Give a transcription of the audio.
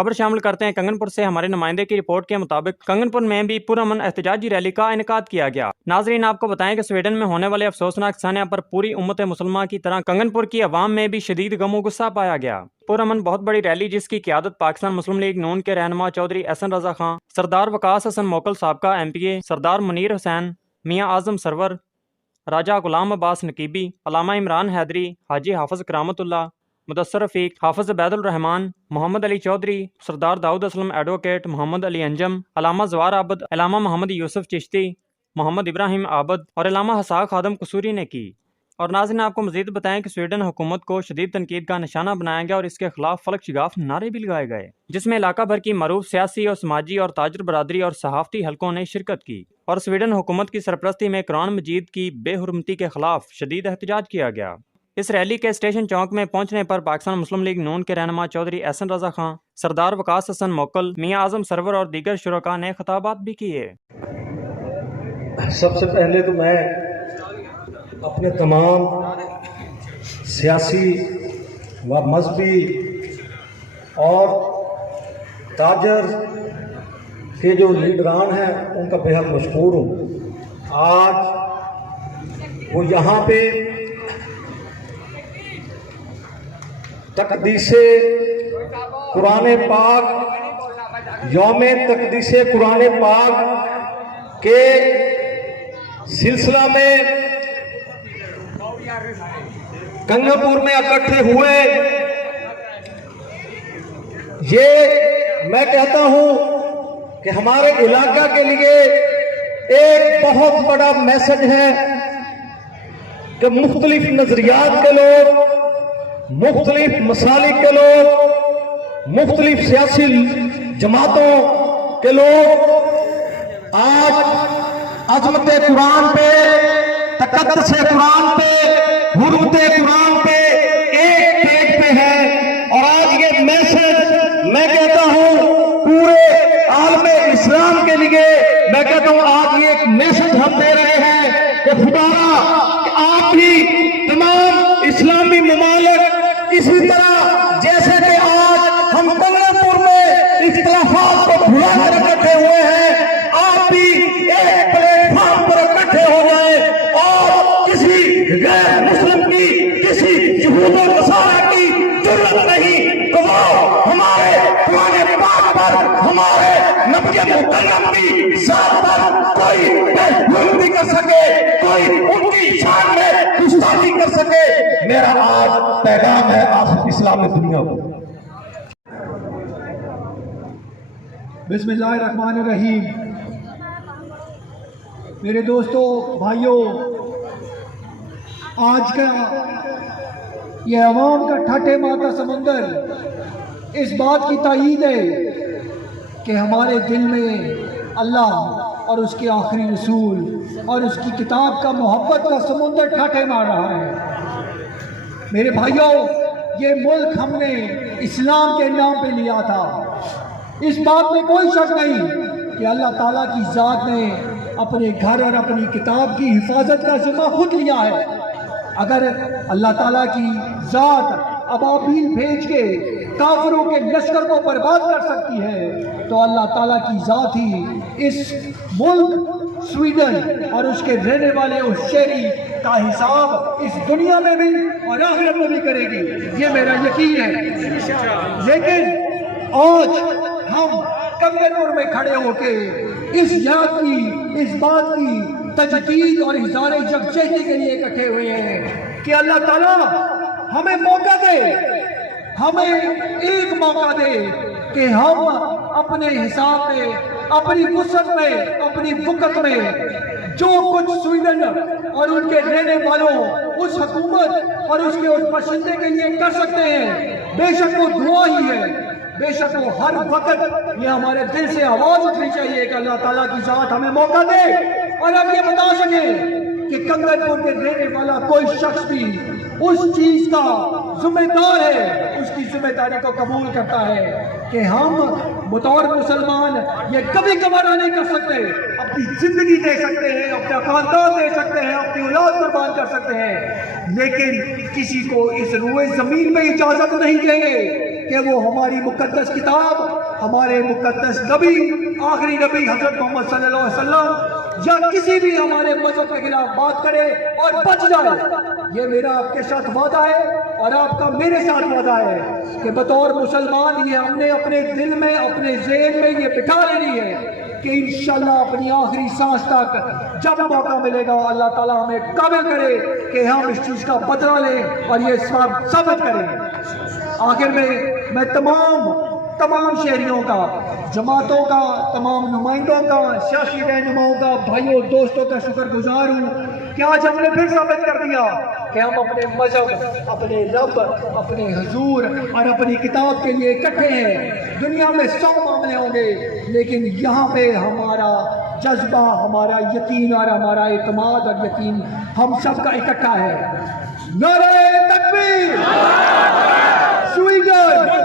खबर शामिल करते हैं कंगनपुर से। हमारे नुमाइंदे की रिपोर्ट के मुताबिक कंगनपुर में भी पुरअमन एहतजाजी रैली का इनेकाद किया गया। नाजरीन, आपको बताएं कि स्वीडन में होने वाले अफसोसनाक सान्या पर पूरी उम्मत मुसलमान की तरह कंगनपुर की अवाम में भी शदीद गमो गुस्सा पाया गया। पुरअमन बहुत बड़ी रैली जिसकी क़यादत पाकिस्तान मुस्लिम लीग नून के रहनुमा चौधरी एहसन रजा खां, सरदार वकास हसन मोकल साबका MPA, सरदार मुनीर हुसैन, मियाँ आजम सरवर, राजा गुलाम अब्बास नकीबी, अलामा इमरान हैदरी, हाजी हाफिज करामतुल्लाह, मुदस्सर रफ़ीक, हाफिज अबैदुल रहमान, मोहम्मद अली चौधरी, सरदार दाऊद असलम एडवोकेट, मोहम्मद अली अंजम, अलामा जवार आबद, अलामा मोहम्मद यूसुफ चिश्ती, मोहम्मद इब्राहिम आबद और अलामा हसाक खादम कसूरी ने की। और नाज़रीन, आपको मज़ीद बताएं कि स्वीडन हुकूमत को शदीद तनकीद का निशाना बनाया गया और इसके खिलाफ फलक शिगाफ नारे भी लगाए गए, जिसमें इलाका भर की मरूफ सियासी और समाजी और ताजर बरादरी और सहाफ़ती हलकों ने शिरकत की। और स्वीडन हुकूमत की सरपरस्ती में कुरान मजीद की बेहुरमती के खिलाफ शदीद एहतजाज किया गया। इस रैली के स्टेशन चौक में पहुंचने पर पाकिस्तान मुस्लिम लीग नून के रहनुमा चौधरी एहसन रजा खां, सरदार वकास हसन मोकल, मियाँ आजम सरवर और दीगर शुरका ने खिताबात भी किए। सबसे पहले तो मैं अपने तमाम सियासी व मजहबी और ताजर के जो लीडरान हैं उनका बेहद मशकूर हूँ। आज वो यहाँ पे तकदीसे कुरान पाक, यौम तकदीसे कुरान पाक के सिलसिला में कंगनपुर में इकट्ठे हुए। ये मैं कहता हूं कि हमारे इलाका के लिए एक बहुत बड़ा मैसेज है कि मुख्तलिफ नजरियात के लोग, मुख्तलिफ मसालिक के लोग, मुख्तलिफ सियासी जमातों के लोग आज अजमत कुरान पे, तकद्दुस कुरान पे, हुर्मत कुरान पे एक पेज पे है। और आज ये मैसेज मैं कहता हूं पूरे आलमे इस्लाम के लिए, मैं कहता हूं आज ये एक मैसेज हम दे रहे हैं कि खुदारा कि आप भी तमाम इस्लामी ममालिक इसी तरह जैसे कि आज हम कंगनपुर में इख्तिलाफात को भुला कर इकट्ठे हुए हैं, आप भी एक प्लेटफॉर्म पर इकट्ठे हो गए और किसी गैर मुस्लिम की, किसी यहूद और नसारा की जरूरत नहीं तो वो हमारे कुरान पाक पर, हमारे नबी मुकर्रम की ज़ात पर कोई बेहुरमती कर सके, कोई उनकी शान में गुस्ताखी कर सके। मेरा आज पैगाम है आप इस्लामी दुनिया को। बिस्मिल्लाहिर्रहमानिर्रहीम। मेरे दोस्तों, भाइयों, आज का ये अवाम का ठट्ठे माता समंदर इस बात की तायीद है कि हमारे दिल में अल्लाह और उसके आखिरी रसूल और उसकी किताब का मोहब्बत का समुंदर ठट्ठे मार रहा है। मेरे भाइयों, ये मुल्क हमने इस्लाम के नाम पे लिया था, इस बात में कोई शक नहीं कि अल्लाह ताला की ज़ात ने अपने घर और अपनी किताब की हिफाजत का ज़िम्मा खुद लिया है। अगर अल्लाह ताला की ज़ात अबाबील भेज के काफिरों के लश्कर को बर्बाद कर सकती है तो अल्लाह ताला की ज़ात ही इस मुल्क स्वीडन और उसके रहने वाले उस शहरी का हिसाब इस दुनिया में भी और आखिरत में भी करेगी, ये मेरा यकीन है। लेकिन आज हम कंगनपुर में खड़े होके इस याद की, इस बात की तजदीद और इज़हार यकजहती के लिए इकट्ठे हुए हैं कि अल्लाह ताला हमें मौका दे, हमें एक मौका दे कि हम अपने हिसाब में, अपनी वुसअत में, अपनी वक़्त में जो कुछ स्वीडन और उनके रहने वालों, उस हुकूमत और उसके उस बशिंदे के लिए कर सकते हैं, बेशक वो दुआ ही है, बेशक वो हर वक्त ये हमारे दिल से आवाज़ उठनी चाहिए कि अल्लाह ताला की ज़ात हमें मौका दे और हम ये बता सकें कि कंगनपुर के रहने वाला कोई शख्स भी उस चीज़ का जिम्मेदार है, उसकी जिम्मेदारी को कबूल करता है कि हम बतौर मुसलमान ये कभी गवारा नहीं कर सकते, अपनी जिंदगी दे सकते हैं, अपना खानदान दे सकते हैं, अपनी औलाद कुर्बान कर सकते हैं, लेकिन किसी को इस रुए ज़मीन में इजाज़त नहीं देंगे کہ وہ ہماری مقدس کتاب، ہمارے مقدس نبی، آخری نبی حضرت محمد صلی اللہ علیہ وسلم یا کسی بھی ہمارے مذہب کے خلاف بات کرے اور بچ جائے. یہ میرا آپ کے ساتھ وعدہ ہے اور آپ کا میرے ساتھ وعدہ ہے کہ بطور مسلمان یہ ہم نے اپنے دل میں، اپنے ذہن میں یہ بٹھا لینی ہے کہ انشاءاللہ اپنی آخری سانس تک جب موقع ملے گا اللہ تعالیٰ ہمیں قابل کرے کہ ہم اس چیز کا بدلہ لیں اور یہ ثابت کریں. آخر میں تمام شہریوں کا، جماعتوں کا، تمام نمائندوں کا، سیاسی رہنماؤں کا، بھائیوں دوستوں کا شکر گزار ہوں کہ آج ہم نے پھر ثابت کر دیا کہ ہم اپنے مذہب، اپنے رب، اپنے حضور اور اپنی کتاب کے لیے اکٹھے ہیں. دنیا میں 100 معاملے ہوں گے لیکن یہاں پہ ہمارا جذبہ، ہمارا یقین اور ہمارا اعتماد اور یقین ہم سب کا اکٹھا ہے. نعرہ تکبیر! سوئی گل!